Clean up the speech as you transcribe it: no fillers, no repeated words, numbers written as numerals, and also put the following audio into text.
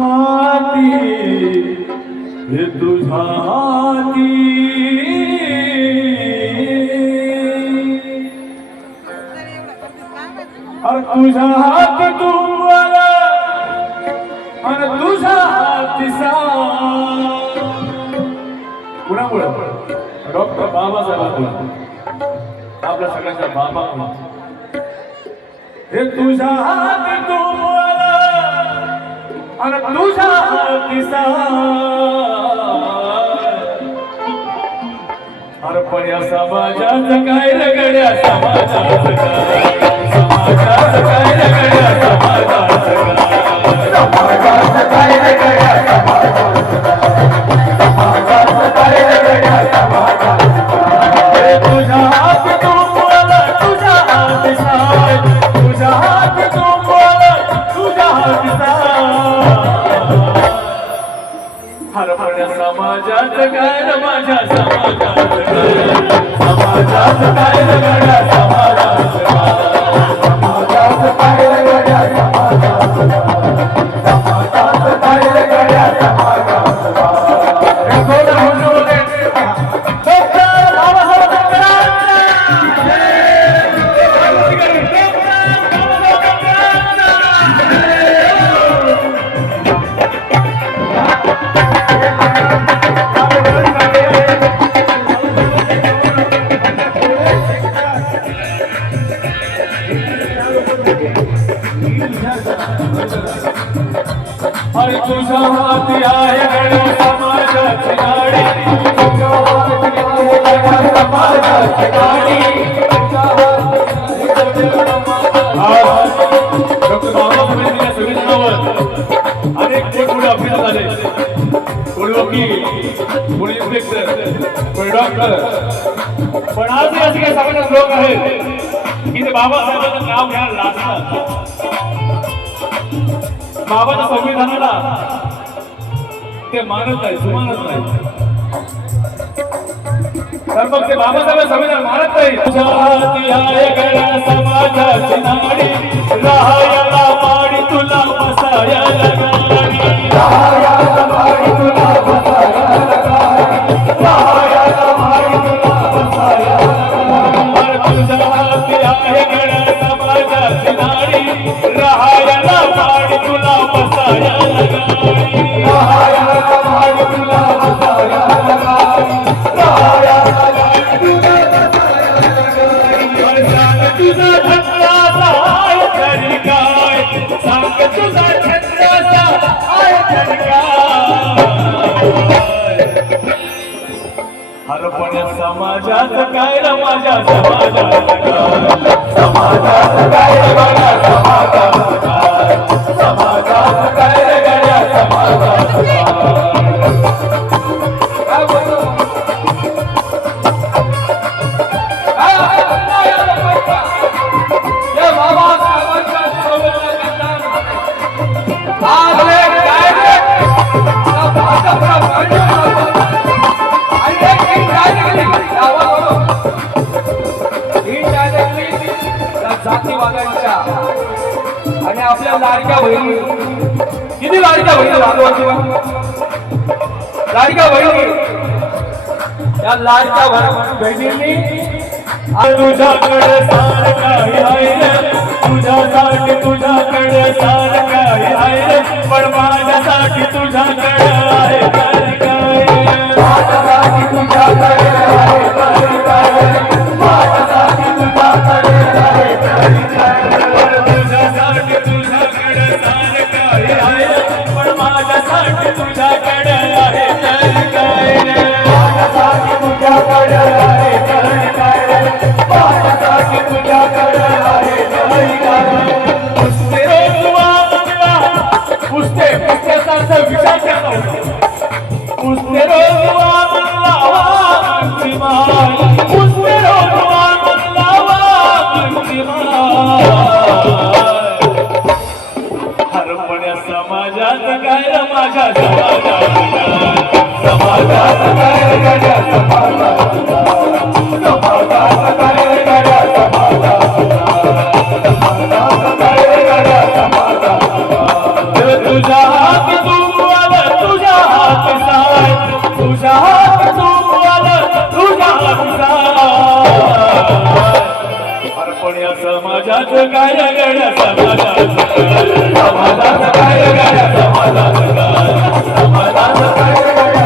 हाती हे तुझा हाती अरे तुझा हात तू मला अरे तुझा हातीसा कुणामुळे डॉक्टर बाबासाहेबांमुळे आपल्या सगळ्यांचा बाबा हे तुझा हात तू मला अरे तुझा हातीसा अरे पण या समाजाचं काय रगड्या समाजाचं काय समाजाचं काय रगड्या समाजाचं काय रगड्या समाजाचं काय रगड्या समाजाचं हे तुझा हात तू मला तुझा हातीसा तुझा हात तू मला तुझा हातीसा हरपण्या समाजाचं काय र माझ्या समाजाचं काय समाजाचं काय रगड्या समाजाचं समाजाचं काय रगड्या समाजाचं समाजाचं काय रगड्या समाजाचं अरे तुझा हाती आहे गड्या समाजाची गाडी तुझा हाती आहे गड्या समाजाची गाडी डॉक्टर बाबासाहेब यांच्या संविधानावर अनेक मोठमोठे अभ्यास झाले कोणी वकील कोणी इन्स्पेक्टर कोणी डॉक्टर पण आजही असे काही समाजात लोक आहेत की ते बाबासाहेबांचं नाव घ्यायला लाजतात बाबाच्या संविधानाला ते मानत नाही सुमानत नाही तर मग ते बाबासाहेब संविधान मानत नाही तुझ्या हाती आहे गड्या समाजाची नाडी राहायला माडी तुला बसायला गाडी राहायला माडी तुला बसायला गाडी राहायला माडी तुला बसायला तुझ्या हाती आहे गड्या समाजाची नाडी राहायला माडी तुला बसायला गाडी राहायला माडी तुला बसायला गाडी राहायला माडी तुला बसायला गाडी तुझा छत्राचा आहे तरी काय सांग तुझा छत्राचा आहे तरी काय हरपण्या समाजाचं काय र माझ्या समाजाचं काय समाजाचं काय र माझ्या समाजाचं काय समाजाचं काय र गड्या समाजाचं जातीवादांच्या आणि आपल्या लाडक्या बहिणी किती लाडक्या बहिणी लाडक्या बहिणी या लाडक्या बहिणींनी तुझ्याकडे सार काही आहे तुझ्यासाठी तुझ्याकडे सार काही आहे पण माझ्यासाठी तुझ्याकडे आहे तर काय माझ्यासाठी तुझ्याकडे आहे तर काय माझ्यासाठी तुझ्याकडे आहे तर काय तुझ्यासाठी तुझ्याकडे सार काही आहे पण माझ्यासाठी तुझ्याकडे आहे तर काय माझ्यासाठी तुझ्याकडे आहे तर काय माझ्यासाठी तुझ्याकडे आहे तर काय पुसते पुसत्याचा विचार करता होता पुसते पुसते हरपण्या समाजाचं काय र माझ्या समाजाचं काय समाजाचं काय र गड्या समाजाचं काय समाजाचं काय र गड्या समाजाचं काय समाजाचं काय र गड्या समाजाचं काय तुझा हात तू अरे पण या समाजाचं काय गड्या समाजाचं काय समाजाचं काय गड्या समाजाचं काय समाजाचं काय गड्या